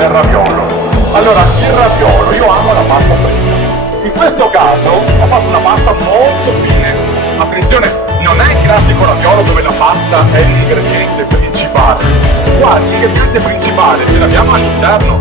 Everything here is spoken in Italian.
del raviolo. Allora, il raviolo, io amo la pasta fresca. In questo caso ho fatto una pasta molto fine. Attenzione, non è il classico raviolo dove la pasta è l'ingrediente principale. Qua l'ingrediente principale ce l'abbiamo all'interno.